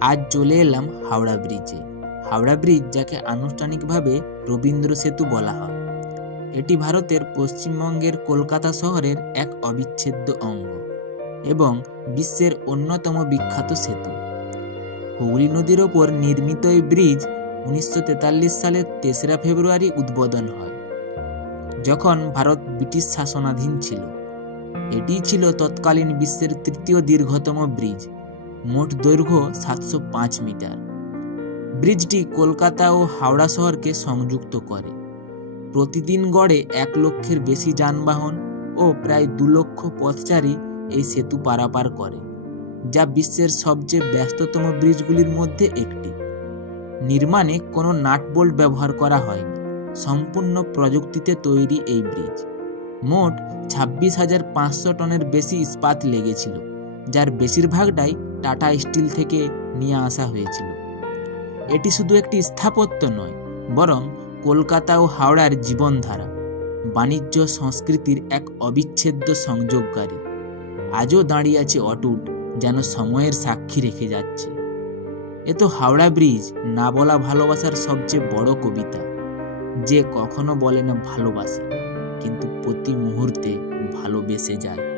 আজ চলে এলাম হাওড়া ব্রিজে হাওড়া ব্রিজ যাকে আনুষ্ঠানিকভাবে রবীন্দ্র সেতু বলা হয়। এটি ভারতের পশ্চিমবঙ্গের কলকাতা শহরের এক অবিচ্ছেদ্য অঙ্গ এবং বিশ্বের অন্যতম বিখ্যাত সেতু। হুগলি নদীর ওপর নির্মিত এই ব্রিজ উনিশশো তেতাল্লিশ সালের তেসরা ফেব্রুয়ারি উদ্বোধন হয়, যখন ভারত ব্রিটিশ শাসনাধীন ছিল। এটি ছিল তৎকালীন বিশ্বের তৃতীয় দীর্ঘতম ব্রিজ মোট দৈর্ঘ্য সাতশো পাঁচ মিটার। ব্রিজটি কলকাতা ও হাওড়া শহরকে সংযুক্ত করে। প্রতিদিন গড়ে এক লক্ষের বেশি যানবাহন ও প্রায় দু লক্ষ পথচারী এই সেতু পারাপার করে, যা বিশ্বের সবচেয়ে ব্যস্ততম ব্রিজগুলির মধ্যে একটি। নির্মাণে কোনো নাট বোল্ট ব্যবহার করা হয়নি, সম্পূর্ণ প্রযুক্তিতে তৈরি এই ব্রিজ। মোট ছাব্বিশ হাজার পাঁচশো টনের বেশি ইস্পাত লেগেছিল। যার বেশিরভাগটাই টাটা স্টিল থেকে নিয়ে আসা হয়েছিল। এটি শুধু একটি স্থাপত্য নয়, বরং কলকাতা ও হাওড়ার জীবনধারা, বাণিজ্য সংস্কৃতির এক অবিচ্ছেদ্য সংযোগকারী। আজও দাঁড়িয়ে আছে অটুট, যেন সময়ের সাক্ষী রেখে যাচ্ছে। এ তো হাওড়া ব্রিজ না বলা ভালোবাসার সবচেয়ে বড় কবিতা। যে কখনো বলে না ভালোবাসি, কিন্তু প্রতি মুহূর্তে ভালোবেসে যায়।